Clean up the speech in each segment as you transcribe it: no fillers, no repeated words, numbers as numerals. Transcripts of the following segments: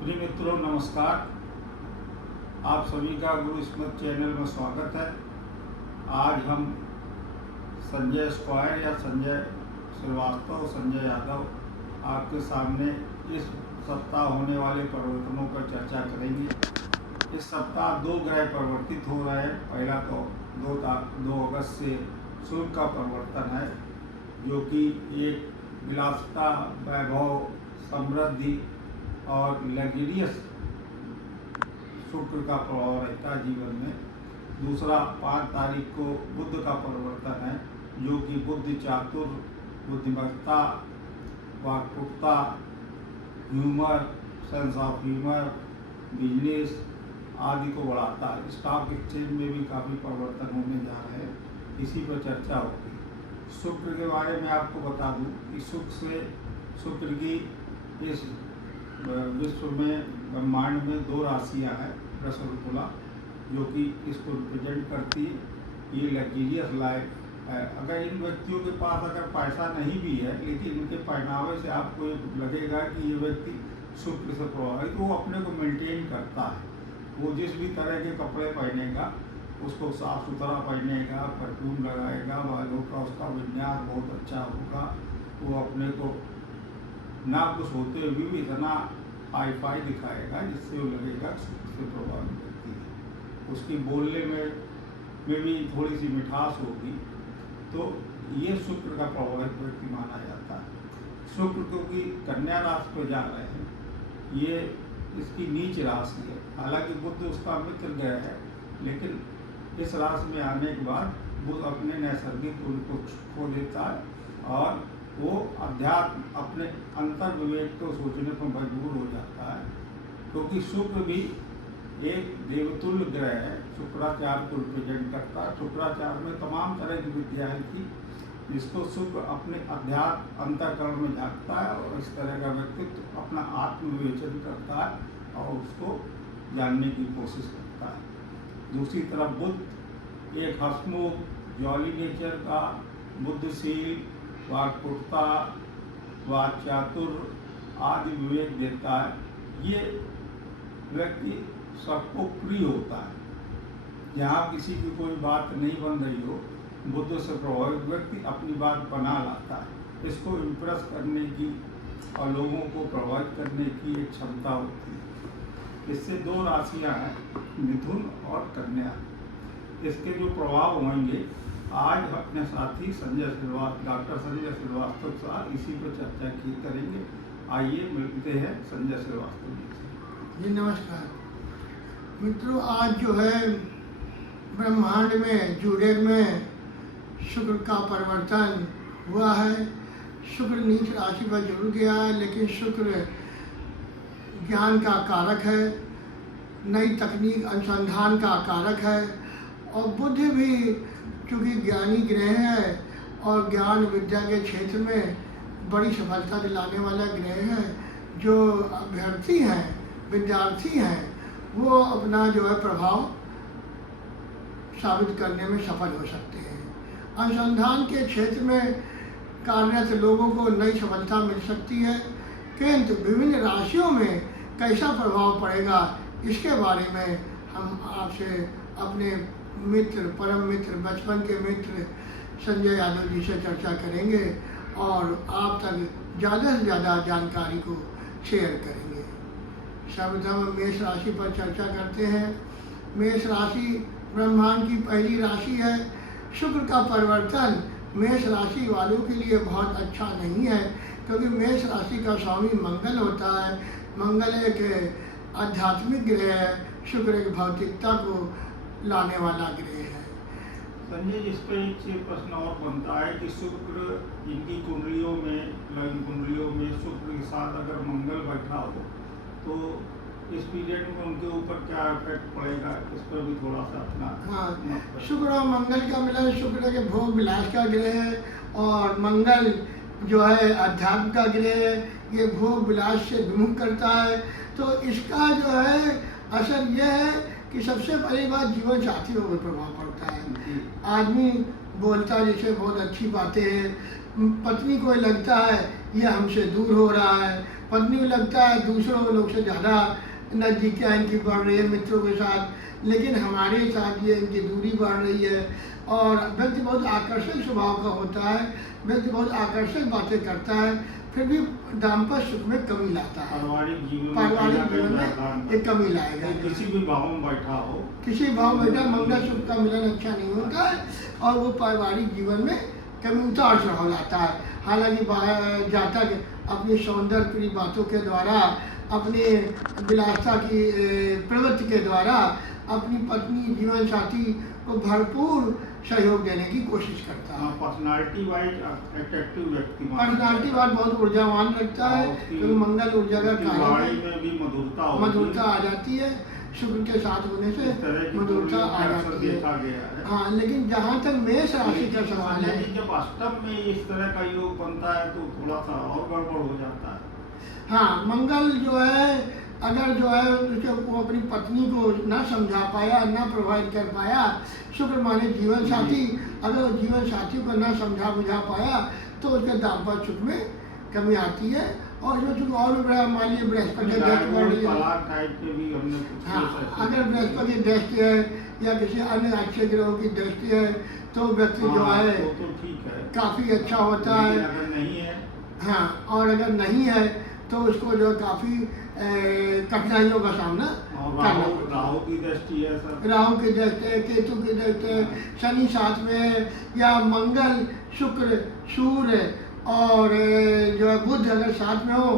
प्रिय मित्रों नमस्कार। आप सभी का गुरु स्मृत चैनल में स्वागत है। आज हम संजय स्क्वायर या संजय श्रीवास्तव, संजय यादव आपके सामने इस सप्ताह होने वाले परिवर्तनों पर चर्चा करेंगे। इस सप्ताह 2 ग्रह परिवर्तित हो रहे हैं। पहला तो 2 अगस्त से सूर्य का परिवर्तन है, जो कि एक विलासिता, वैभव, समृद्धि और लग्जरियस शुक्र का प्रभाव रहता है जीवन में। दूसरा 5 तारीख को बुध का परिवर्तन है, जो कि बुद्धि, चातुर, बुद्धिमत्ता, वाक्पटुता, humour, sense of humour, business आदि को बढ़ाता है। स्टॉक एक्सचेंज में भी काफ़ी परिवर्तन होने जा रहे हैं, इसी पर चर्चा होगी। शुक्र के बारे में आपको बता दूं कि शुक्र की इस विश्व में, ब्रह्मांड में 2 राशियां हैं, वृष और तुला, जो कि इसको रिप्रेजेंट करती है। ये लग्जरियस लाइफ है। अगर इन व्यक्तियों के पास अगर पैसा नहीं भी है, लेकिन इनके पहनावे से आपको लगेगा कि ये व्यक्ति शुक्र से प्रभावित, वो अपने को मेंटेन करता है। वो जिस भी तरह के कपड़े पहनेगा, उसको साफ सुथरा पहनेगा, परफ्यूम लगाएगा, बालों का उसका विन्यास बहुत अच्छा होगा। वो अपने को ना कुछ होते हुए भी इतना हाई फाई दिखाएगा, जिससे वो लगेगा शुक्र से प्रभावित व्यक्ति है। उसकी बोलने में भी थोड़ी सी मिठास होगी, तो ये शुक्र का प्रभावित व्यक्ति माना जाता है। शुक्र क्योंकि कन्या राशि पर जा रहे हैं, ये इसकी नीच राशि है। हालांकि बुध उसका मित्र ग्रह है, लेकिन इस राशि में आने के बाद बुध अपने नैसर्गिक गुण को खो देता है और वो अध्यात्म, अपने अंतर विवेक को सोचने पर मजबूर हो जाता है। क्योंकि शुक्र भी एक देवतुल्य ग्रह है, शुक्राचार्य को रिप्रेजेंट करता है। शुक्राचार्य में तमाम तरह की विद्याएं थी, जिसको शुक्र अपने अध्यात्म, अंतःकरण में झांकता है और इस तरह का व्यक्तित्व अपना आत्मविवेचन करता है और उसको जानने की कोशिश करता है। दूसरी तरफ बुध एक हंसमुख, जॉली नेचर का, बुद्धिशील, वाक्पटुता, वाक्चातुर आदि विवेक देता है। ये व्यक्ति सबको प्रिय होता है। जहाँ किसी की कोई बात नहीं बन रही हो, बुद्ध से प्रभावित व्यक्ति अपनी बात बना लाता है। इसको इम्प्रेस करने की और लोगों को प्रभावित करने की एक क्षमता होती है। इससे 2 राशियाँ हैं, मिथुन और कन्या। इसके जो प्रभाव होंगे, आज अपने साथी डॉक्टर संजय श्रीवास्तव के साथ इसी पर चर्चा करेंगे। आइए मिलते हैं संजय श्रीवास्तव जी से। जी नमस्कार मित्रों। आज जो है ब्रह्मांड में, जुड़े में शुक्र का परिवर्तन हुआ है। शुक्र नीच राशि पर जुड़ गया है, लेकिन शुक्र ज्ञान का कारक है, नई तकनीक अनुसंधान का कारक है। और बुध भी चूँकि ज्ञानी ग्रह है और ज्ञान विद्या के क्षेत्र में बड़ी सफलता दिलाने वाला ग्रह है। जो अभ्यर्थी हैं, विद्यार्थी हैं, वो अपना जो है प्रभाव साबित करने में सफल हो सकते हैं। अनुसंधान के क्षेत्र में कार्यरत लोगों को नई सफलता मिल सकती है, किंतु विभिन्न राशियों में कैसा प्रभाव पड़ेगा, इसके बारे में हम आपसे अपने मित्र, परम मित्र, बचपन के मित्र संजय यादव जी से चर्चा करेंगे और आप तक ज़्यादा से ज़्यादा जानकारी को शेयर करेंगे। सर्वप्रथम मेष राशि पर चर्चा करते हैं। मेष राशि ब्रह्मांड की पहली राशि है। शुक्र का परिवर्तन मेष राशि वालों के लिए बहुत अच्छा नहीं है, क्योंकि मेष राशि का स्वामी मंगल होता है। मंगल एक आध्यात्मिक ग्रह है, शुक्र एक भौतिकता को लाने वाला ग्रह है। संजय, इस पर एक से प्रश्न और बनता है कि शुक्र इनकी कुंडलियों में, लग्न कुंडलियों में शुक्र के साथ अगर मंगल बैठा हो, तो इस पीरियड में उनके ऊपर क्या इफेक्ट पड़ेगा, इस पर भी थोड़ा सा अपना। हाँ, शुक्र और मंगल का मिलन, शुक्र के भोग विलास का ग्रह है और मंगल जो है अध्यात्म का ग्रह है। ये भोग विलास से विमुख करता है। तो इसका जो है असर यह है कि सबसे पहली बात जीवन साथियों पर प्रभाव पड़ता है। आदमी बोलता जैसे बहुत अच्छी बातें हैं, पत्नी को लगता है ये हमसे दूर हो रहा है, पत्नी को लगता है दूसरों लोग से ज़्यादा नज़दीकियाँ इनकी बढ़ रही है मित्रों के साथ, लेकिन हमारे साथ ये इनकी दूरी बढ़ रही है। और व्यक्ति बहुत आकर्षक स्वभाव का होता है, व्यक्ति बहुत आकर्षक बातें करता है, फिर भी दाम्पत्य सुख में कमी लाता है। पारिवारिक जीवन में एक कमी लाएगा। किसी भी भाव में बैठा हो, किसी भाव में बैठा मंगल सुख का मिलन अच्छा नहीं होता है और वो पारिवारिक जीवन में कभी उतार चढ़ाव लाता है। हालांकि जातक अपनी सौंदर्यपूर्ण बातों के द्वारा, अपनी विलासता की प्रवृत्ति के द्वारा अपनी पत्नी जीवन साथी को भरपूर सहयोग देने की कोशिश करता है। पर्सनालिटी वाइज अट्रैक्टिव व्यक्ति, पर्सनालिटी वाइज बहुत ऊर्जावान रखता है, क्योंकि मंगल ऊर्जा का वाणी में भी मधुरता आ जाती है। शुक्र के साथ होने से मधुरता आ जाती है। हाँ, लेकिन जहाँ तक मेष राशि का सवाल है, जब अष्टम में इस तरह का योग बनता है तो थोड़ा सा और गड़बड़ हो जाता है। हाँ, मंगल जो है अगर जो है उसके वो अपनी पत्नी को ना समझा पाया, ना प्रभावित कर पाया, शुक्र माने जीवन साथी, अगर वो जीवन साथी को ना समझा बुझा पाया तो उसके दाम्पत्य सुख में कमी आती है। और जो चूँकि और भी बड़ा मान लीजिए बृहस्पति की दृष्टि बढ़ रही है, हाँ, अगर बृहस्पति की दृष्टि है या किसी अन्य अच्छे ग्रहों की दृष्टि है तो व्यक्ति जो है तो ठीक है, काफ़ी अच्छा होता है। अगर नहीं है, हाँ, और अगर नहीं है तो उसको जो काफ़ी कठिनाइयों का सामना करना। राहु की दृष्टि है सर, राहु की दृष्टि है, केतु की दृष्टि है, शनि साथ में है, या मंगल शुक्र सूर्य और जो है बुध अगर साथ में हो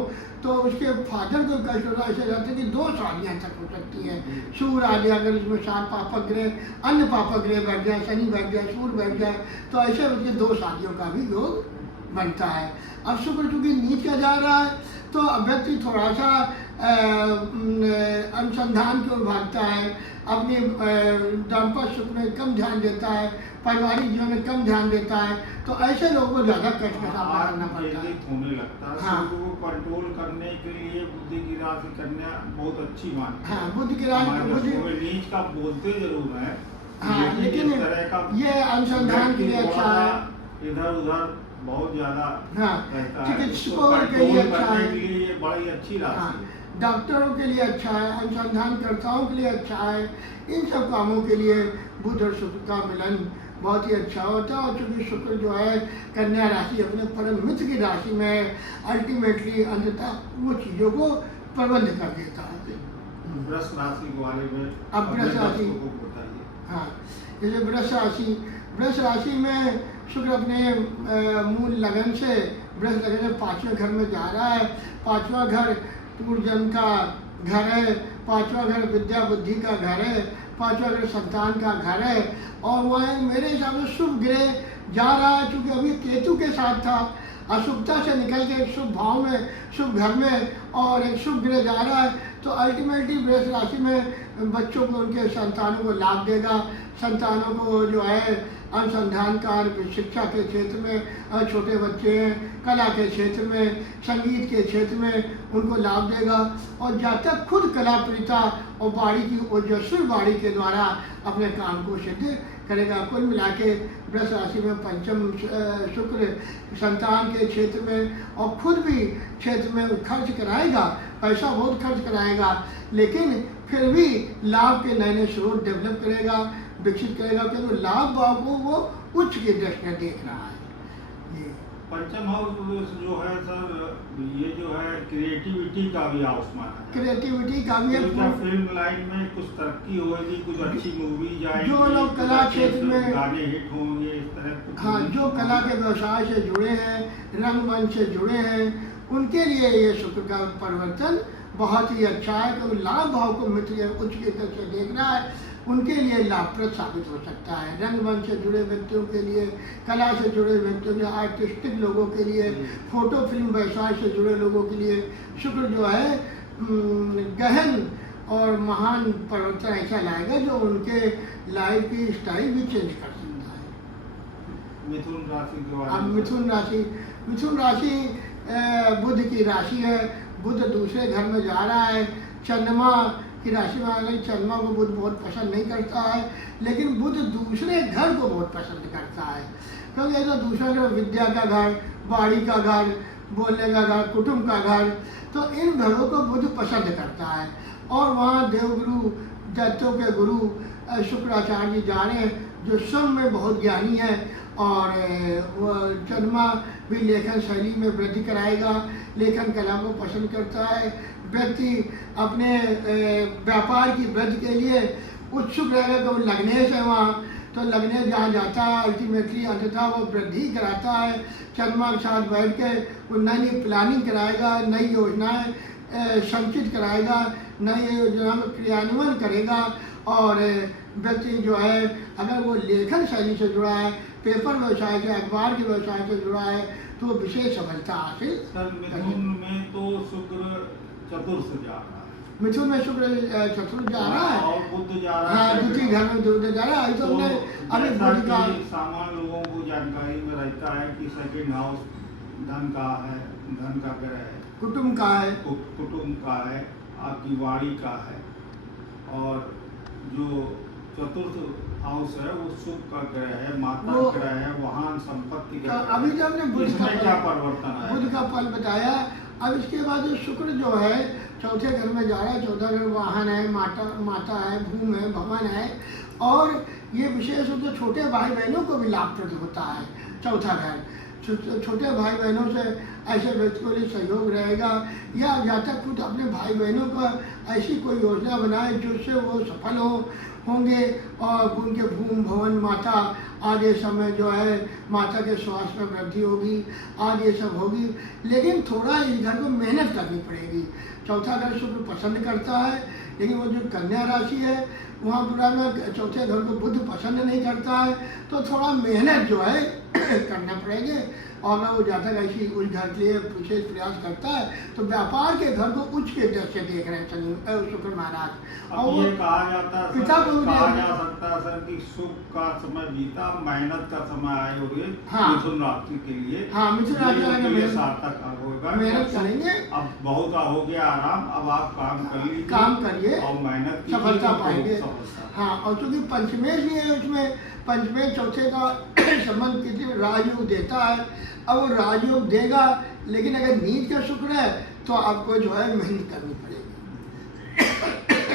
तो उसके फादर को कष्ट होता है। ऐसे रहता है कि 2 शादियाँ तक हो सकती है। सूर्य आदि अगर इसमें 7 पापक ग्रह, अन्य पापक ग्रह बैठ जाए, शनि बैठ जाए, सूर्य बैठ जाए, तो ऐसे उसके 2 शादियों का भी योग बनता है। अब शुक्र चूँकि नीचे जा रहा है तो व्यक्ति थोड़ा सा अनुसंधान की ओर भागता है, अपनी दाम्पत्य सुख में कम ध्यान देता है, पारिवारिक जीवन में कम ध्यान देता है, तो ऐसे लोगों को ज़्यादा कष्ट का सामना करना पड़ता है। होने लगता है। हाँ, को कंट्रोल करने के लिए बुद्धि की राशि करना बहुत अच्छी बात है। हाँ, बुद्धि की राशि नीच का बोलते जरूर है, हाँ, लेकिन ये अनुसंधान के लिए अच्छा है, इधर उधर बहुत ज्यादा हाँ, चिकित्सकों के लिए अच्छा है, ये बड़ी अच्छी राशि है, डॉक्टरों के लिए अच्छा है, अनुसंधानकर्ताओं के लिए अच्छा है। इन सब कामों के लिए बुध और शुक्र का मिलन बहुत ही अच्छा होता है। और चूँकि शुक्र जो है कन्या राशि अपने परम मित्र की राशि में अल्टीमेटली अंततः वो चीज़ों को प्रबंध कर देता है। वृष राशि के बारे में अब वृष राशि को बताइए। हाँ, जैसे वृष राशि में शुक्र अपने मूल लगन से वृष लगन से 5वें घर में जा रहा है। 5वां घर पूर्वजन्म का घर है, 5वां घर विद्या बुद्धि का घर है, 5वां घर संतान का घर है। और वह मेरे हिसाब से शुभ ग्रह जा रहा है, क्योंकि अभी केतु के साथ था, अशुभता से निकल के एक शुभ भाव में, शुभ घर में और एक शुभ ग्रह जा रहा है, तो अल्टीमेटली वृष राशि में बच्चों को, उनके संतानों को लाभ देगा। संतानों को जो है अनुसंधान कार्य, शिक्षा के क्षेत्र में, छोटे बच्चे हैं, कला के क्षेत्र में, संगीत के क्षेत्र में उनको लाभ देगा। और जब तक खुद कला प्रीता और बाड़ी की ओजस्वी बाड़ी के द्वारा अपने काम को सिद्ध करेगा। कुल मिला के वृष राशि में पंचम शुक्र संतान के क्षेत्र में और खुद भी क्षेत्र में खर्च कराएगा, पैसा बहुत खर्च कराएगा, लेकिन फिर भी लाभ के नए नए स्रोत डेवलप करेगा, विकसित करेगा, क्योंकि लाभ भाव को वो उच्च की दृष्टि में देख रहा है। ये पंचम हाउस जो है सर, ये जो है क्रिएटिविटी का भी हाउस माना है। क्रिएटिविटी का भी तो फिल्म लाइन में कुछ तरक्की होगी, कुछ अच्छी मूवी जाएगी, जो लोग कला क्षेत्र में गाने हिट होंगे, इस तरह। हाँ, जो कला के व्यवसाय से जुड़े हैं, रंगमंच से जुड़े हैं, उनके लिए ये शुक्र का परिवर्तन बहुत ही अच्छा है, क्योंकि लाभ भाव को मित्र उच्च की तरफ से देख रहा है, उनके लिए लाभप्रद साबित हो सकता है। रंगमंच से जुड़े व्यक्तियों के लिए, कला से जुड़े व्यक्तियों के लिए, आर्टिस्टिक लोगों के लिए, फोटो फिल्म व्यवसाय से जुड़े लोगों के लिए शुक्र जो है गहन और महान परिवर्तन ऐसा लाएगा जो उनके लाइफ की स्टाइल भी चेंज कर सकता है। मिथुन राशि के बारे में। अब मिथुन राशि बुध की राशि है। बुध दूसरे घर में जा रहा है, चंद्रमा की राशि में आने, चंद्रमा को बुध बहुत पसंद नहीं करता है, लेकिन बुध दूसरे घर को बहुत पसंद करता है, क्योंकि ये तो दूसरा घर विद्या का घर, बाड़ी का घर, बोलने का घर, कुटुंब का घर, तो इन घरों को बुध पसंद करता है। और वहाँ देवगुरु दैत्यों के गुरु शुक्राचार्य जी जा रहे हैं, जो सब में बहुत ज्ञानी है। और वो चंद्रमा भी लेखन शैली में वृद्धि कराएगा, लेखन कला को पसंद करता है। व्यक्ति अपने व्यापार की वृद्धि के लिए उत्सुक रहेगा। तो लग्नेश है वहाँ, तो लग्नेश जहाँ जाता है अल्टीमेटली अंततः वो वृद्धि कराता है। चंद्रमा के साथ बैठ के वो नई नई प्लानिंग कराएगा, नई योजनाएं संचित कराएगा, नई योजनाओं में क्रियान्वयन करेगा। और व्यक्ति जो है अगर वो लेखन शैली से जुड़ा है, पेपर व्यवसाय से, अखबार के व्यवसाय से जुड़ा है, तो वो विशेष सफलता हासिल। सर मिथुन में तो शुक्र चतुर्थ जा रहा है, मिथुन में शुक्र चतुर्थ जा रहा है और बुध जा रहा हाँ, है द्वितीय घर में बुध जा रहा है। तो हमने अभी जैसा बुध का कि सामान्य लोगों को जानकारी में रहता है कि सेकंड हाउस धन का है, धन का ग्रह है, कुटुंब का है, कुटुंब का है, आपकी वाणी का है। और जो चतुर्थ हाउस है वो सुख का ग्रह है, माता वो- ग्रह है, वाहन संपत्ति तो का अभी जो हमने बुध का इसमें क्या परिवर्तन है? बुध का फल बताया। अब इसके बाद जो शुक्र जो है चौथे घर में जा रहा है। चौथा घर वाहन है, माता है, भूमि है, भवन है। और ये विशेष रूप से छोटे भाई बहनों को भी लाभप्रद होता है चौथा घर। छोटे भाई बहनों से ऐसे व्यक्ति को लिए सहयोग रहेगा, या जहाँ तक खुद अपने भाई बहनों का ऐसी कोई योजना बनाए जिससे वो सफल होंगे। और उनके भूमि, भवन, माता आदि सब में जो है माता के स्वास्थ्य में वृद्धि होगी, आदि ये सब होगी। लेकिन थोड़ा इस घर को मेहनत करनी पड़ेगी। चौथा घर शुक्र पसंद करता है, लेकिन वो जो कन्या राशि है वहाँ पूरा में चौथे घर को बुध पसंद नहीं करता है, तो थोड़ा मेहनत जो है करना पड़ेगी। और अगर वो जातक ऐसी उस घर के लिए विशेष प्रयास करता है तो व्यापार के घर को उच्च के दृष्टि से देख रहे हैं शुक्र महाराज। अब ये कहा जाता है पिता को भी कहा देख- जा सकता है सर कि सुख का समय बीता, मेहनत का समय आए हुए हाँ। मिथुन राशि के लिए। हाँ, मिथुन राशि ये वाले उनके लिए मेहनत- सार्थक होगा, मेहनत करेंगे, अब बहुत हो गया आराम, अब आप काम कर लीजिए, काम करिए, और मेहनत कीजिए, सफलता तो पाएंगे। सफलता। हाँ, और चूंकि पंचमेश भी है उसमें, पंचमेश चौथे का संबंध किसी राजयोग देता है। अब वो राजयोग देगा, लेकिन अगर नीच का शुक्र है तो आपको जो है मेहनत करनी पड़ेगी।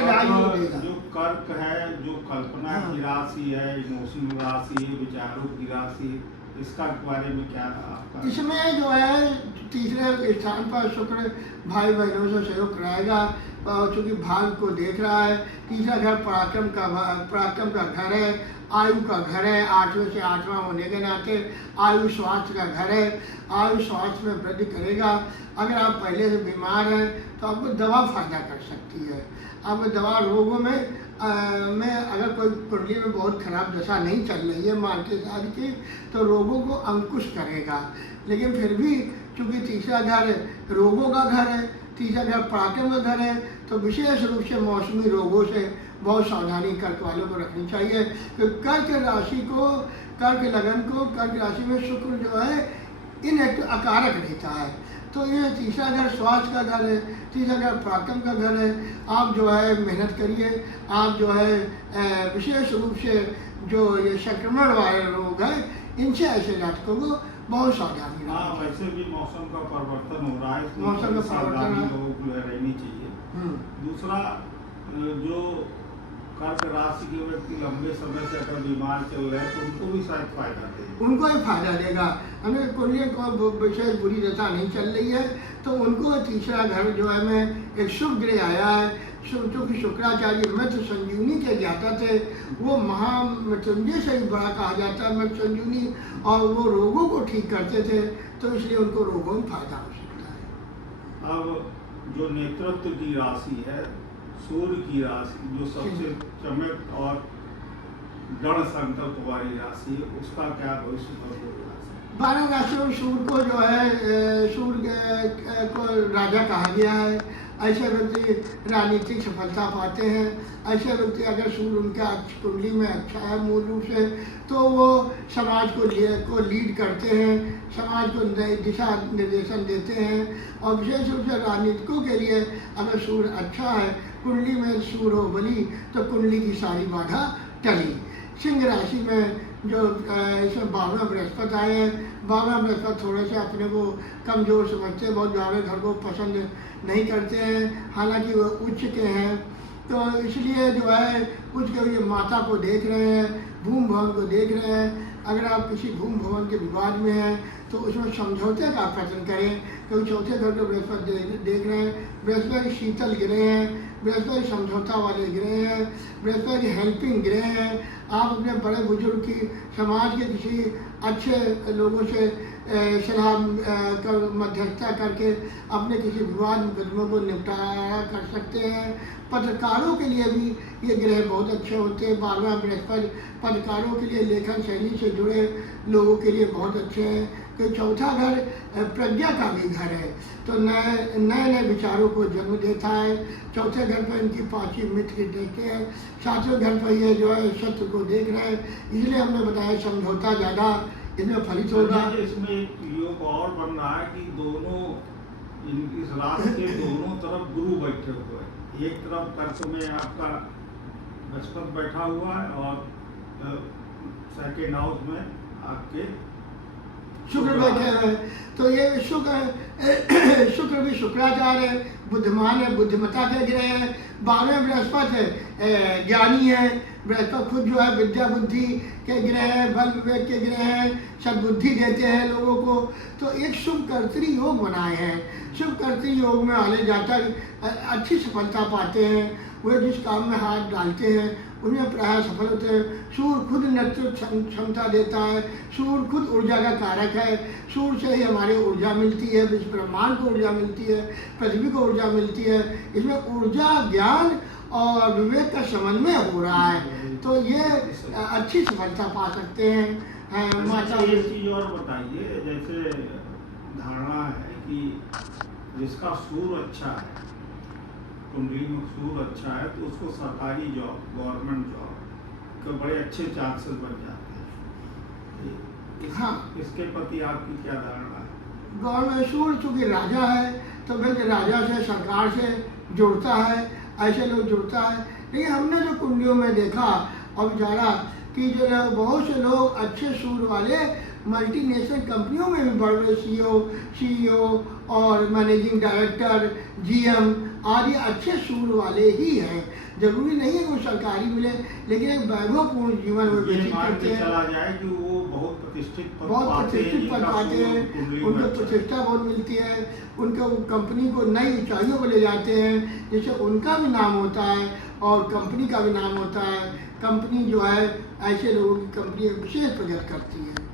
राजयोग देगा। जो कर्क है, जो कल्पना हाँ। की राशि है, इमोशनल राशि है, विचारों की राशि है, इसका बारे में क्या आपका? इसमें जो है तीसरे स्थान पर शुक्र भाई बहनों से सहयोग कराएगा। और चूंकि भाग को देख रहा है, तीसरा घर पराक्रम का घर है, आयु का घर है, 8वें से 8वां होने के नाते आयु स्वास्थ्य का घर है। आयु स्वास्थ्य में वृद्धि करेगा। अगर आप पहले से बीमार हैं तो आपको दवा फायदा कर सकती है। आपको दवा रोगों में अगर कोई कुंडली में बहुत खराब दशा नहीं चल रही है मानते साल की, तो रोगों को अंकुश करेगा। लेकिन फिर भी चूंकि तीसरा घर रोगों का घर है, तीसरा घर पराक्रम का घर है, तो विशेष रूप से मौसमी रोगों से बहुत सावधानी कर्क वालों को रखनी चाहिए। तो कर्क राशि को, कर्क लगन को, कर्क राशि में शुक्र जो है इनएक्टिव अकारक रहता है। तो ये तीसरा घर स्वास्थ्य का घर है, तीसरा घर पराक्रम का घर है। आप जो है मेहनत करिए। आप जो है विशेष रूप से जो ये संक्रमण वाले रोग हैं, इनसे ऐसे जातकों को बहुत सावधानी हाँ, रखनी चाहिए। वैसे भी मौसम का परिवर्तन हो रहा है, इसमें मौसम का थोड़ी सावधानी परिवर्तन है। लोगों को रहनी चाहिए। दूसरा, जो कर्क राशि के व्यक्ति लंबे समय से अगर बीमार चल रहे हैं तो उनको भी शायद फायदा देगा। उनको ही फायदा देगा। हमें कुंडली को विशेष बुरी दशा नहीं चल रही है, तो उनको तीसरा घर जो है में एक शुभ ग्रह आया है। चूँकि शुक्राचार्य मृत्यु संजीवनी के ज्ञाता थे, वो महामृत्युंजय से ही बड़ा कहा जाता है मृत्यु संजीवनी, और वो रोगों को ठीक करते थे, तो इसलिए उनको रोगों में फायदा हो सकता है। अब जो नेतृत्व की राशि है, सूर्य की राशि, जो सबसे चमक और दृढ़ संकल्प वाली राशि है, उसका क्या भविष्य होगा? 12 राशियों में सूर्य को जो है सूर्य को राजा कहा गया है। ऐसे व्यक्ति राजनीतिक सफलता पाते हैं। ऐसे व्यक्ति अगर सूर्य उनका कुंडली में अच्छा है मूल रूप से, तो वो समाज को लीड करते हैं, समाज को नई दिशा निर्देशन देते हैं। और विशेष रूप से राजनीतिकों के लिए अगर सूर्य अच्छा है, कुंडली में सूर्य हो बली, तो कुंडली की सारी बाधा टली। सिंह राशि में जो इसमें 12वां बृहस्पति आए हैं। 12वां बृहस्पति थोड़े से अपने को कमज़ोर समझते हैं, बहुत ज़्यादा घर को पसंद नहीं करते हैं, हालांकि वो उच्च के हैं। तो इसलिए जो है उच्च के ये माता को देख रहे हैं, भूमि भवन को देख रहे हैं। अगर आप किसी भूमि भवन के विवाद में हैं तो उसमें समझौते का प्रयत्न करें, क्योंकि चौथे घर को बृहस्पति देख रहे हैं। बृहस्पति शीतल ग्रह हैं, बृहस्पति समझौता वाले ग्रह हैं, बृहस्पति हेल्पिंग ग्रह हैं। आप अपने बड़े बुजुर्ग की, समाज के किसी अच्छे लोगों से सलाह कर मध्यस्थता करके अपने किसी विवाद मुकदमों को निपटारा कर सकते हैं। पत्रकारों के लिए भी ये ग्रह बहुत अच्छे होते हैं। 12वां बृहस्पति पत्रकारों के लिए, लेखन शैली से जुड़े लोगों के लिए बहुत अच्छे हैं। कि चौथा घर प्रज्ञा का भी घर है, तो नए नए विचारों को जन्म देता है। चौथे घर पर इनकी 5वीं मित्र की देखते हैं। 7वें घर पर ये जो है शत्रु को देख रहे हैं, इसलिए हमने बताया समझौता ज़्यादा इसमें फलित होगा। इसमें एक योग और बन रहा है कि दोनों इस राशि के दोनों तरफ गुरु बैठे हुए हैं। एक तरफ कर्क में आपका बृहस्पति बैठा हुआ है और सेकेंड हाउस में आपके शुक्र बैठे हुए। तो ये शुक्र भी शुक्राचार्य है, बुद्धिमान है, बुद्धिमता के ग्रह है। 12वें बृहस्पति है, ज्ञानी है। बृहस्पति खुद जो है विद्या बुद्धि के ग्रह है, बल विवेक के ग्रह है, सद्बुद्धि देते हैं लोगों को। तो एक शुभ कर्तरी योग बनाए हैं। शुभ कर्तरी योग में आले जातक अच्छी सफलता पाते हैं। वे जिस काम में हाथ डालते हैं उनमें प्रायः सफल होते हैं। सूर्य खुद नेतृत्व क्षमता देता है, सूर्य खुद ऊर्जा का कारक है। सूर्य से ही हमारी ऊर्जा मिलती है, विश्व ब्रह्मांड को ऊर्जा मिलती है, पृथ्वी को ऊर्जा मिलती है। इसमें ऊर्जा, ज्ञान और विवेक का समन्वय हो रहा है, तो ये अच्छी सफलता पा सकते हैं। माता एक चीज़ और बताइए, जैसे धारणा है कि जिसका सूर्य अच्छा है, कुंडली में सूर्य अच्छा है, तो उसको सरकारी जॉब, गवर्नमेंट जॉब के बड़े अच्छे चांसेस बन जाते हैं। हाँ, इसके प्रति आपकी क्या धारणा है? गवर्नमेंट सूर्य चूँकि राजा है तो फिर राजा से, सरकार से जुड़ता है, ऐसे लोग जुड़ता है। लेकिन हमने जो कुंडलियों में देखा और जाना कि जो बहुत से लोग अच्छे सूर्य वाले मल्टीनेशनल कंपनियों में भी बड़े बड़े सीईओ और मैनेजिंग डायरेक्टर, जीएम आदि अच्छे सूर्य वाले ही हैं। जरूरी नहीं है कि वो सरकारी मिले, लेकिन एक वैभवपूर्ण जीवन में व्यतीत करते हैं। चला जाए कि वो बहुत प्रतिष्ठित पद पाते हैं, उनको प्रतिष्ठा बहुत मिलती है, उनको कंपनी को नई ऊंचाइयों पर ले जाते हैं, जिससे उनका भी नाम होता है और कंपनी का भी नाम होता है। कंपनी जो है ऐसे लोगों की कंपनी विशेष प्रगति करती है।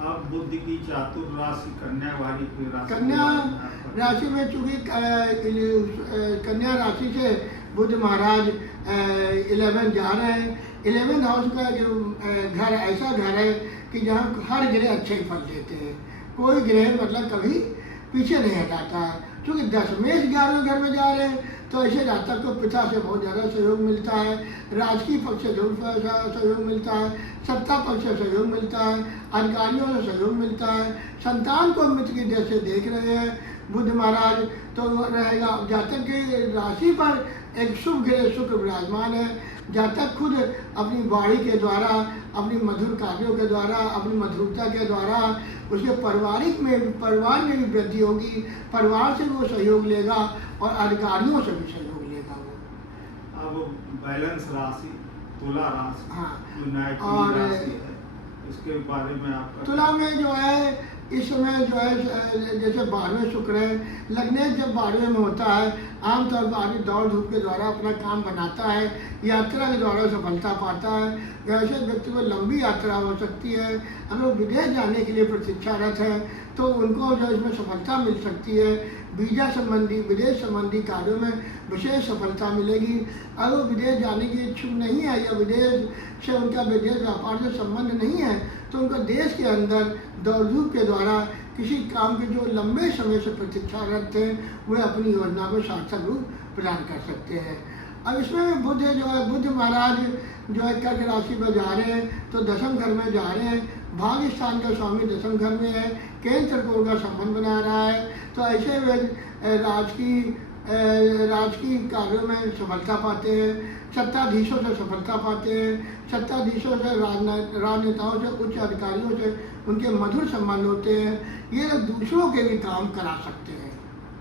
अब बुद्ध की चातुर राशि कन्या वाली कन्या राशि में चूंकि कन्या राशि से बुद्ध महाराज 11 जा रहे हैं। 11 हाउस का जो घर ऐसा घर है कि जहाँ हर ग्रह अच्छे ही फल देते हैं, कोई ग्रह मतलब कभी पीछे नहीं हटाता है। क्योंकि 10वें 11वें घर में जा रहे हैं तो ऐसे जातक को पिता से बहुत ज़्यादा सहयोग मिलता है, राजकीय पक्ष से जरूर सहयोग मिलता है, सत्ता पक्ष से सहयोग मिलता है, अधिकारियों से सहयोग मिलता है। संतान को मित्र की दृष्टि से देख रहे हैं बुद्ध महाराज, तो रहेगा। जातक की राशि पर एक शुभ ग्रह शुक्र विराजमान है। जातक खुद अपनी वाणी के द्वारा, अपनी मधुर कार्यों के द्वारा, अपनी मधुरता के द्वारा उसके परिवार में भी वृद्धि होगी, परिवार से वो सहयोग लेगा और अधिकारियों से भी सहयोग लेगा वो। अब बैलेंस राशि तुला राशि, हाँ, जो न्याय राशि है, इसके बारे में आपका तुला में जो है इस समय जो है जैसे 12वें शुक्र है, लग्नेश जब 12वें में होता है आमतौर पर आदमी दौड़ धूप के द्वारा अपना काम बनाता है, यात्रा के द्वारा सफलता पाता है। ऐसे व्यक्ति को लंबी यात्रा हो सकती है। अगर वो विदेश जाने के लिए प्रतीक्षारत है तो उनको जो इसमें सफलता मिल सकती है। वीजा संबंधी, विदेश संबंधी कार्यों में विशेष सफलता मिलेगी। अगर वो विदेश जाने की इच्छुक नहीं है या विदेश से उनका विदेश व्यापार से संबंध नहीं है तो उनको देश के अंदर दौड़ धूप के द्वारा किसी काम के जो लंबे समय से प्रतीक्षारत थे वे अपनी योजना को सार्थक रूप प्रदान कर सकते हैं। अब इसमें बुद्ध जो है, बुद्ध महाराज जो है कर्क राशि में जा रहे हैं तो 10वें घर में जा रहे हैं। भाग्य स्थान का स्वामी 10वें घर में है, केंद्र त्रिकोण का संबंध बना रहा है। तो ऐसे में राजकीय राजकीय कार्यों में सफलता पाते हैं, सत्ताधीशों से सफलता पाते हैं, सत्ताधीशों से राजनेताओं से उच्च अधिकारियों से उनके मधुर संबंध होते हैं। ये लोग दूसरों के भी काम करा सकते हैं।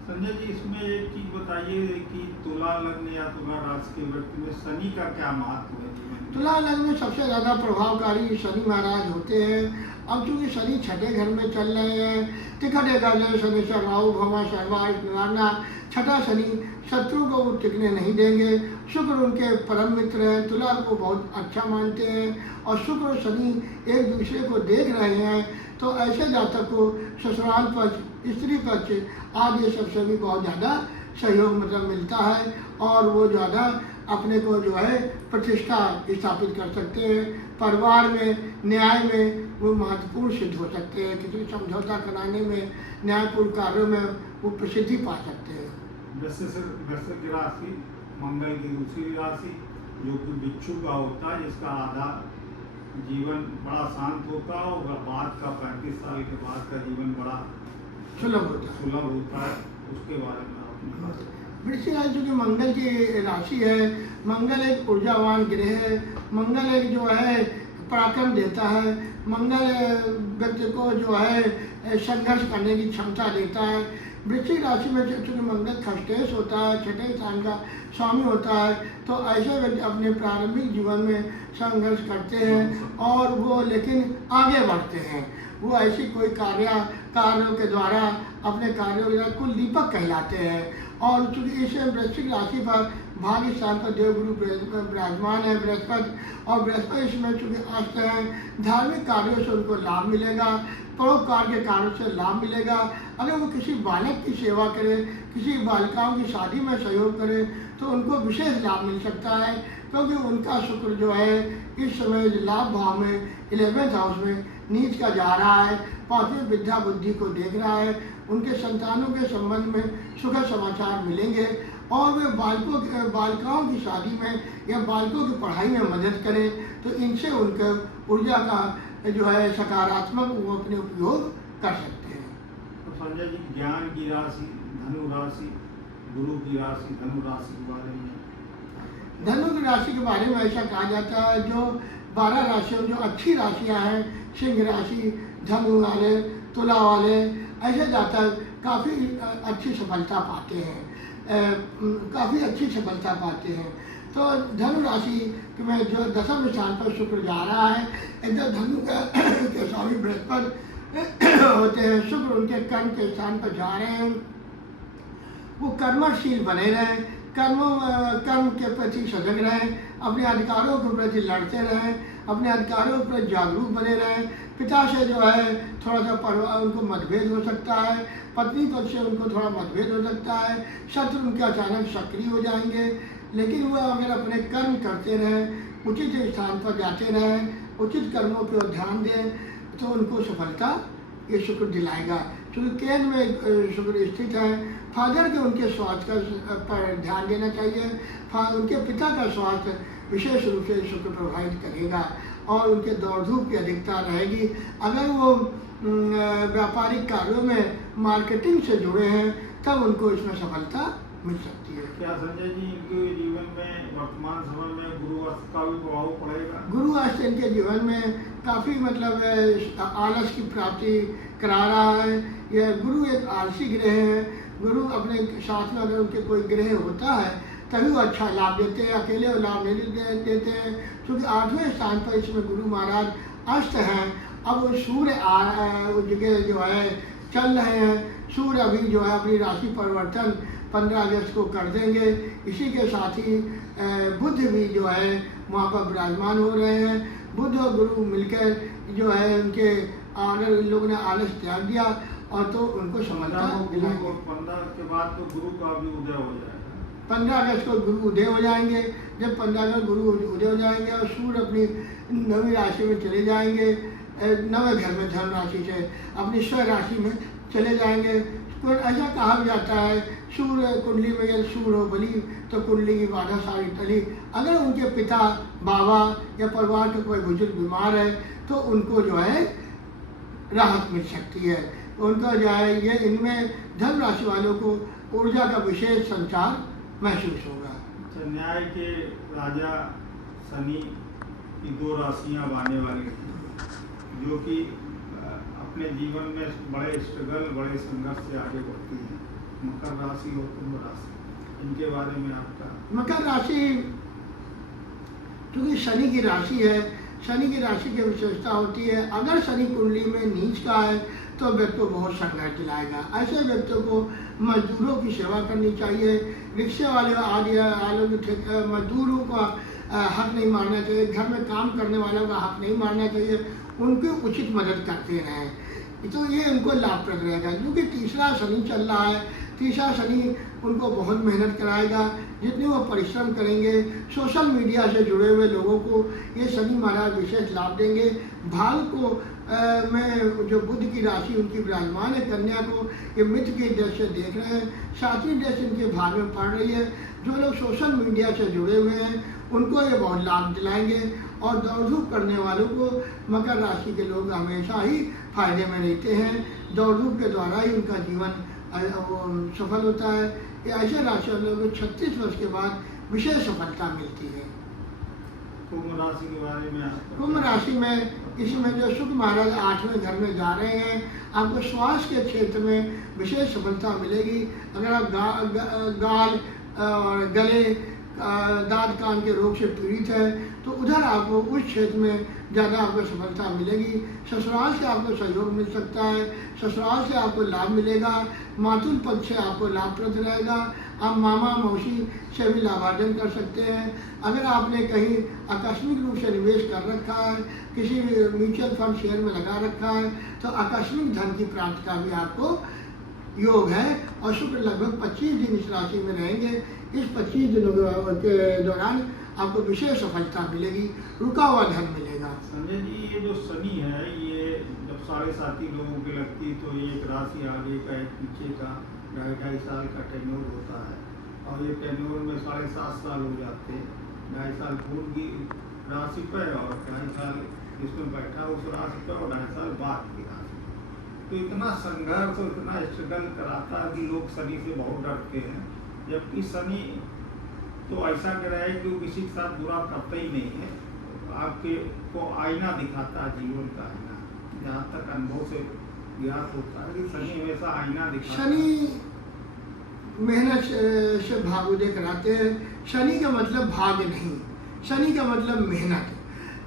संजय जी, इसमें एक चीज बताइए कि तुला लग्न या तुला राशि के व्यक्ति में शनि का क्या महत्व है जीवन में? तुला लग्न में सबसे ज़्यादा प्रभावकारी शनि महाराज होते हैं। अब चूंकि शनि छठे घर में चल रहे हैं, तिखट एकादश शनि से राहु भवा सर्वाश निवारना, छठा शनि शत्रु को वो टिकने नहीं देंगे। शुक्र उनके परम मित्र हैं, तुला को बहुत अच्छा मानते हैं और शुक्र और शनि एक दूसरे को देख रहे हैं, तो ऐसे जातक को ससुराल पक्ष, स्त्री पक्ष आदि ये सबसे भी बहुत ज़्यादा सहयोग मतलब मिलता है और वो ज़्यादा अपने को जो है प्रतिष्ठा स्थापित कर सकते हैं। परिवार में न्याय में वो महत्वपूर्ण सिद्ध हो सकते हैं, किसी समझौता कराने में, न्यायपूर्ण कार्यों में वो प्रसिद्धि पा सकते हैं। वृश्चिक राशि मंगल की दूसरी राशि जो कि बिच्छू का होता है, जिसका आधार जीवन बड़ा शांत होता है और बाद का 35 साल के बाद का जीवन बड़ा सुलभ होता है। उसके बारे में आप वृश्चिक राशि की मंगल की राशि है। मंगल एक ऊर्जावान ग्रह है। मंगल एक जो है पराक्रम देता है। मंगल व्यक्ति को जो है संघर्ष करने की क्षमता देता है। वृश्चिक राशि में चूँकि मंगल खष्टेश होता है, छठे स्थान का स्वामी होता है, तो ऐसे व्यक्ति अपने प्रारंभिक जीवन में संघर्ष करते हैं और वो लेकिन आगे बढ़ते हैं। वो ऐसी कोई कार्यों के द्वारा अपने कार्यों के द्वारा कुल दीपक कहलाते हैं। और चूँकि इस वृश्चिक राशि पर भाग्य स्थान पर देवगुरु विराजमान है बृहस्पति, और बृहस्पति इसमें चूँकि अस्त है, धार्मिक कार्यों से उनको लाभ मिलेगा, परोपकार के कार्यों से लाभ मिलेगा। अगर वो किसी बालक की सेवा करे, किसी बालिकाओं की शादी में सहयोग करे, तो उनको विशेष लाभ मिल सकता है, क्योंकि उनका शुक्र जो है इस समय लाभ भाव में 11वें हाउस में नीच का जा रहा है, पांचवी विद्या बुद्धि को देख रहा है। उनके संतानों के संबंध में सुखद समाचार मिलेंगे और वे बालिकाओं की शादी में या बालकों की पढ़ाई में मदद करें, तो इनसे उनके ऊर्जा का जो है सकारात्मक वो अपने उपयोग कर सकते हैं। तो संजय जी, ज्ञान की राशि धनु राशि, गुरु की राशि धनु राशि के बारे में? धनु की राशि के बारे में ऐसा कहा जाता है, जो 12 राशियों जो अच्छी राशियां हैं, सिंह राशि, धनु वाले, तुला वाले, ऐसे जातक काफ़ी अच्छी सफलता पाते हैं, काफ़ी अच्छी सफलता पाते हैं। तो धनु राशि में जो 10वें स्थान पर शुक्र जा रहा है, इधर धनु के स्वामी बृहस्पति होते हैं। शुक्र उनके कर्म के स्थान पर जा रहे हैं। वो कर्मशील बने रहें, कर्म के प्रति सजग रहें, अपने अधिकारों के प्रति लड़ते रहें, अपने अधिकारों पर जागरूक बने रहें। पिता से जो है थोड़ा सा परिवार उनको मतभेद हो सकता है, पत्नी पक्ष से उनको थोड़ा मतभेद हो सकता है, शत्रु उनके अचानक सक्रिय हो जाएंगे, लेकिन वह अगर अपने कर्म करते रहें, उचित स्थान पर जाते रहें, उचित कर्मों पर ध्यान दें, तो उनको सफलता ये शुक्र दिलाएगा। क्योंकि केंद्र में शुक्र स्थित है। फादर के उनके स्वास्थ्य पर ध्यान देना चाहिए। उनके पिता का स्वास्थ्य विशेष रूप से शुक्र प्रभावित करेगा और उनके दौड़ धूप की अधिकता रहेगी। अगर वो व्यापारिक कार्यों में मार्केटिंग से जुड़े हैं, तब उनको इसमें सफलता मिल सकती है। क्या संजय जी, इनके जीवन में वर्तमान समय में गुरु अस्त का भी प्रभाव पड़ेगा? गुरु अस्त इनके जीवन में काफ़ी मतलब आलस की प्राप्ति करा रहा है। यह गुरु एक आलसी ग्रह है। गुरु अपने साथ में अगर उनके कोई ग्रह होता है तभी वो अच्छा लाभ देते हैं, अकेले वो लाभ नहीं देते हैं। क्योंकि 8वें स्थान पर इसमें गुरु महाराज अस्त हैं। अब वो सूर्य जगह जो है चल रहे हैं। सूर्य अभी जो है अपनी राशि परिवर्तन 15 अगस्त को कर देंगे। इसी के साथ ही बुध भी जो है वहाँ पर विराजमान हो रहे हैं। बुध और गुरु मिलकर जो है उनके अगर इन लोगों ने आलस त्याग दिया और तो उनको समझता 15 के बाद तो गुरु का भी उदय हो जाएगा। 15 अगस्त को गुरु उदय हो जाएंगे। जब 15 अगस्त गुरु उदय हो जाएंगे और सूर्य अपनी 9वीं राशि में चले जाएंगे, 9वें घर में धन राशि से अपनी स्व राशि में चले जाएंगे। तो ऐसा कहा जाता है सूर्य कुंडली में यदि सूर्य हो बली तो कुंडली की बाधा सारी टली। अगर उनके पिता बाबा या परिवार के कोई बुजुर्ग बीमार है तो उनको जो है राहत मिल सकती है। उनका जो है ये इनमें धन राशि वालों को ऊर्जा का विशेष संचार महसूस होगा। अच्छा, न्याय के राजा शनि की 2 राशियां आने वाली थी जो कि अपने जीवन में बड़े स्ट्रगल, बड़े संघर्ष से आगे बढ़ती हैं, मकर राशि और कुंभ राशि, इनके बारे में आपका? मकर राशि क्योंकि शनि की राशि है, शनि की राशि की विशेषता होती है अगर शनि कुंडली में नीच का है तो व्यक्ति को बहुत संघर्ष दिलाएगा। ऐसे व्यक्तियों को मजदूरों की सेवा करनी चाहिए, रिक्शे वाले आदि मजदूरों का हक नहीं मारना चाहिए, घर में काम करने वालों का हक नहीं मारना चाहिए, उनकी उचित मदद करते रहें तो ये उनको लाभप्रद रहेगा। क्योंकि तीसरा शनि चल रहा है, तीसरा शनि उनको बहुत मेहनत कराएगा, जितनी वो परिश्रम करेंगे। सोशल मीडिया से जुड़े हुए लोगों को ये शनि महाराज विशेष लाभ देंगे। भाग को में जो बुध की राशि उनकी विराजमान है कन्या को ये मित्र की दृष्टि से देख रहे हैं, 7वीं दृष्टि इनके भाग में पड़ रही है। जो लोग सोशल मीडिया से जुड़े हुए हैं उनको ये बहुत लाभ दिलाएंगे और दौड़ धूप करने वालों को मकर राशि के लोग हमेशा ही फायदे में रहते हैं। दौड़ धूप के द्वारा ही उनका जीवन सफल होता है। ये ऐसे राशि वालों को 36 वर्ष के बाद विशेष सफलता मिलती है। कुंभ राशि के बारे में? कुंभ राशि में इसमें जो शुक्र महाराज 8वें घर में जा रहे हैं, आपको स्वास्थ्य के क्षेत्र में विशेष सफलता मिलेगी। अगर आप गाल और गले दांत कान के रोग से पीड़ित है तो उधर आपको उस क्षेत्र में ज़्यादा आपको सफलता मिलेगी। ससुराल से आपको सहयोग मिल सकता है, ससुराल से आपको लाभ मिलेगा, मातुल पक्ष से आपको लाभप्रद रहेगा। आप मामा मौसी से भी लाभार्जन कर सकते हैं। अगर आपने कहीं आकस्मिक रूप से निवेश कर रखा है, किसी म्यूचुअल फंड शेयर में लगा रखा है तो आकस्मिक धन की प्राप्ति का भी आपको योग है। और शुक्र लगभग 25 दिन इस राशि में रहेंगे। इस 25 दिनों के दौरान आपको विशेष सफलता मिलेगी, रुका हुआ धन मिलेगा। संजय जी, ये जो शनि है ये जब 7.5 लोगों की लगती तो ये एक राशि आगे का एक पीछे का 2.5 साल का टेन्योर होता है और ये टेन्योर में 7.5 साल हो जाते हैं। 2.5 साल पूर्व की राशि पर और 2.5 साल इसमें बैठा उस राशि पर और 2.5 साल बाद की राशि। तो इतना संघर्ष और इतना स्ट्रगल कराता है कि लोग शनि से बहुत डरते हैं, जबकि शनि तो ऐसा ग्रह है कि वो किसी के साथ बुरा करता ही नहीं है, आपके को आईना दिखाता है, जीवन का आईना। जहाँ तक अनुभव से ज्ञात होता है कि शनि हमेशा आईना दिखाता है। शनि मेहनत से भागोदय कराते हैं। शनि का मतलब भाग्य नहीं, शनि का मतलब मेहनत।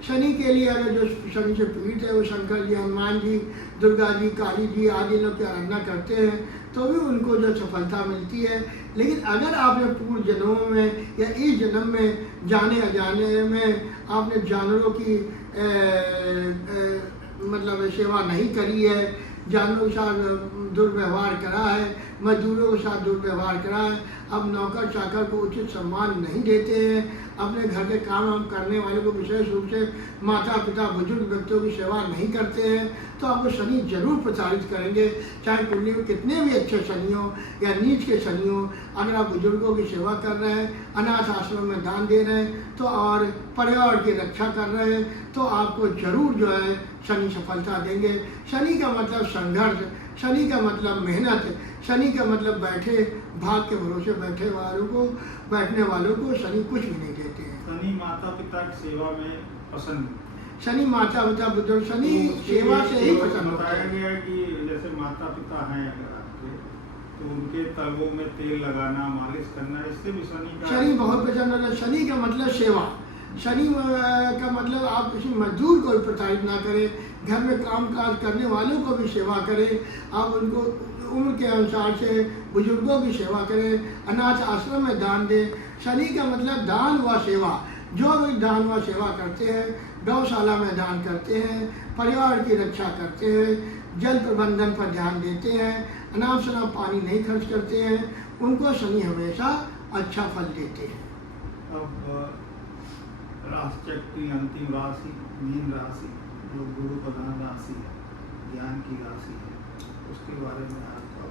शनि के लिए अगर जो शनि से पीड़ित है वो शंकर जी, हनुमान जी, दुर्गा जी, काली जी आदि लोग की आराधना करते हैं तो भी उनको जो सफलता मिलती है। लेकिन अगर आपने पूर्व जन्मों में या इस जन्म में जाने अजाने में आपने जानवरों की मतलब सेवा नहीं करी है, जानवरों के साथ दुर्व्यवहार करा है, मजदूरों के साथ दुर्व्यवहार करा है, अब नौकर चाकर को उचित सम्मान नहीं देते हैं, अपने घर के काम वाम करने वाले को विशेष रूप से माता पिता बुजुर्ग व्यक्तियों की सेवा नहीं करते हैं तो आपको शनि जरूर प्रताड़ित करेंगे। चाहे कुंडली में कितने भी अच्छे शनि हो या नीच के शनि हो, अगर आप बुजुर्गों की सेवा कर रहे हैं, अनाथ आश्रम में दान दे रहे हैं तो और पर्यावरण की रक्षा कर रहे हैं तो आपको जरूर जो है शनि सफलता देंगे। शनि का मतलब संघर्ष, शनि का मतलब मेहनत, शनि का मतलब बैठे भाग के भरोसे बैठने वालों को शनि कुछ भी नहीं देते हैं। शनि माता पिता की सेवा में पसंद, शनि माता पिता बुजुर्ग शनि सेवा से ही पसंद होता बताया है। गया कि जैसे माता पिता हैं अगर आपके तो उनके तलवों में तेल लगाना, मालिश करना, इससे भी शनि बहुत पसंद होता है। शनि का मतलब सेवा, शनि का मतलब आप किसी मजदूर को भी प्रताड़ित ना करें, घर में काम काज करने वालों को भी सेवा करें, आप उनको उम्र के अनुसार से बुजुर्गों की सेवा करें, अनाथ आश्रम में दान दें। शनि का मतलब दान व सेवा, जो भी दान व सेवा करते हैं, गौशाला में दान करते हैं, परिवार की रक्षा करते हैं, जल प्रबंधन पर ध्यान देते हैं, अनाप शनाप पानी नहीं खर्च करते हैं, उनको शनि हमेशा अच्छा फल देते हैं। अब राशिचक्र की अंतिम राशि मीन राशि जो गुरु प्रधान राशि है, ज्ञान की राशि है, उसके बारे में आपका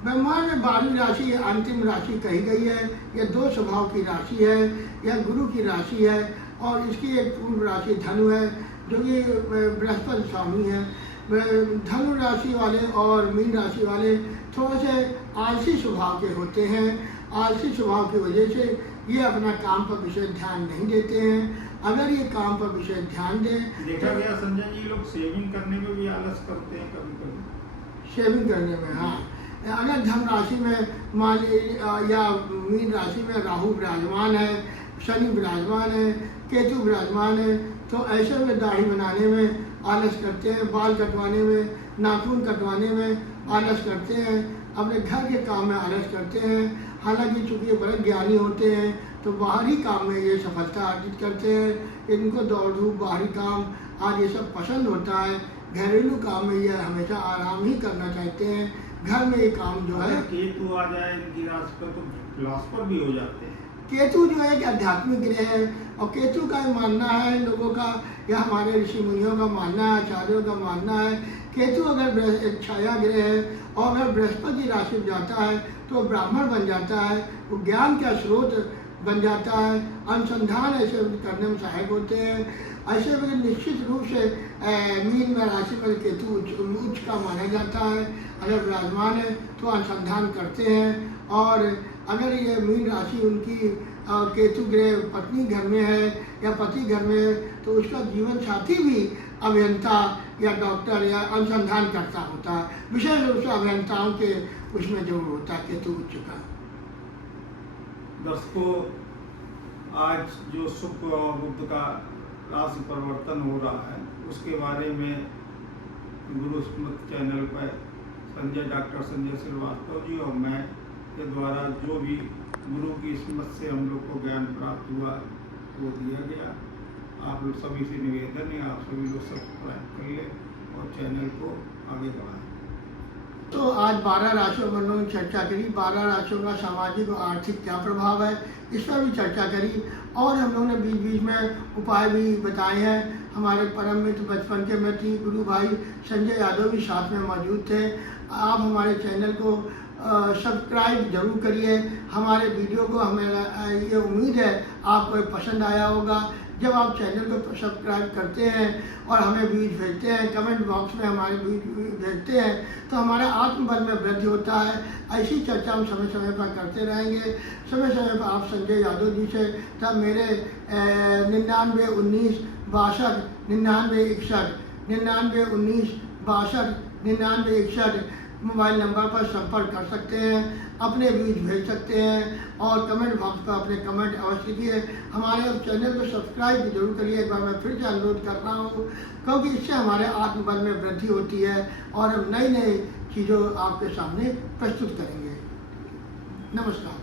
ब्रह्मांड में 12वीं राशि अंतिम राशि कही गई है। यह 2 स्वभाव की राशि है, यह गुरु की राशि है और इसकी एक पूर्व राशि धनु है जो कि बृहस्पति स्वामी है। धनु राशि वाले और मीन राशि वाले थोड़े से आलसी स्वभाव के होते हैं। आलसी स्वभाव की वजह से ये अपना काम पर विशेष ध्यान नहीं देते हैं। अगर ये काम पर विशेष ध्यान दें, देखा गया संजय जी, लोग सेविंग करने में भी आलस करते हैं कभी कभी। शेविंग करने में, हाँ। अगर धन राशि में मान लीजिए या मीन राशि में राहु विराजमान है, शनि विराजमान है, केतु विराजमान है, तो ऐसे में दाढ़ी बनाने में आलस करते हैं, बाल कटवाने में, नाखून कटवाने में आलस करते हैं, अपने घर के काम में आलस करते हैं। हालांकि चूँकि ये बड़े ज्ञानी होते हैं तो बाहरी काम में ये सफलता अर्जित करते हैं। इनको दौड़ धूप, बाहरी काम आज ये सब पसंद होता है। घरेलू काम में ये हमेशा आराम ही करना चाहते हैं। घर में ये काम जो है, केतु आ जाए इनकी राशि पर तो फिलॉसफर भी हो जाते हैं। केतु जो है कि आध्यात्मिक ग्रह है और केतु का मानना है लोगों का, या हमारे ऋषि मुनियों का मानना है, आचार्यों का मानना है, केतु अगर एक छाया ग्रह है और अगर बृहस्पति राशि में जाता है तो ब्राह्मण बन जाता है, वो ज्ञान का स्रोत बन जाता है। अनुसंधान ऐसे करने में सहायक होते हैं। ऐसे में निश्चित रूप से मीन में राशि पर केतु उच्च का माना जाता है। अगर विराजमान है तो अनुसंधान करते हैं। और अगर ये मीन राशि उनकी केतु ग्रह पत्नी घर में है या पति घर में है तो उसका जीवन साथी भी अभियंता या डॉक्टर या अनुसंधान करता होता है। विशेष रूप से अभियंताओं के उसमें जरूर होता है केतु उच्च का। दर्शकों, आज जो शुक्र और बुध का राशि परिवर्तन हो रहा है उसके बारे में गुरु स्मृति चैनल पर डॉक्टर संजय श्रीवास्तव जी और मैं के द्वारा जो भी गुरु की स्मृति से हम लोग को ज्ञान प्राप्त हुआ वो दिया गया। आप लोग सभी से निवेदन है, आप सभी लोग सब्सक्राइब कर लें और चैनल को आगे बढ़ाएं। तो आज 12 राशियों पर उन्होंने चर्चा करी। 12 राशियों का सामाजिक और आर्थिक क्या प्रभाव है इस पर भी चर्चा करी। और हम लोगों ने बीच बीच में उपाय भी बताए हैं। हमारे परम मित्र बचपन के मित्र गुरु भाई संजय यादव भी साथ में मौजूद थे। आप हमारे चैनल को सब्सक्राइब जरूर करिए। हमारे वीडियो को हमें ये उम्मीद है आपको पसंद आया होगा। जब आप चैनल को सब्सक्राइब करते हैं और हमें व्यूज भेजते हैं, कमेंट बॉक्स में हमारे व्यूज भेजते हैं तो हमारे आत्मबल में वृद्धि होता है। ऐसी चर्चा हम समय समय पर करते रहेंगे। समय समय पर आप संजय यादव जी से तब मेरे 99 19 62 99 61 99 19 62 99 61 मोबाइल नंबर पर संपर्क कर सकते हैं, अपने व्यूज भेज सकते हैं और कमेंट बॉक्स पर अपने कमेंट अवश्य कीजिए। हमारे चैनल को सब्सक्राइब भी जरूर करिए। एक बार मैं फिर से अनुरोध कर रहा हूँ, क्योंकि इससे हमारे आत्मबल में वृद्धि होती है और हम नई नई चीज़ों आपके सामने प्रस्तुत करेंगे। नमस्कार।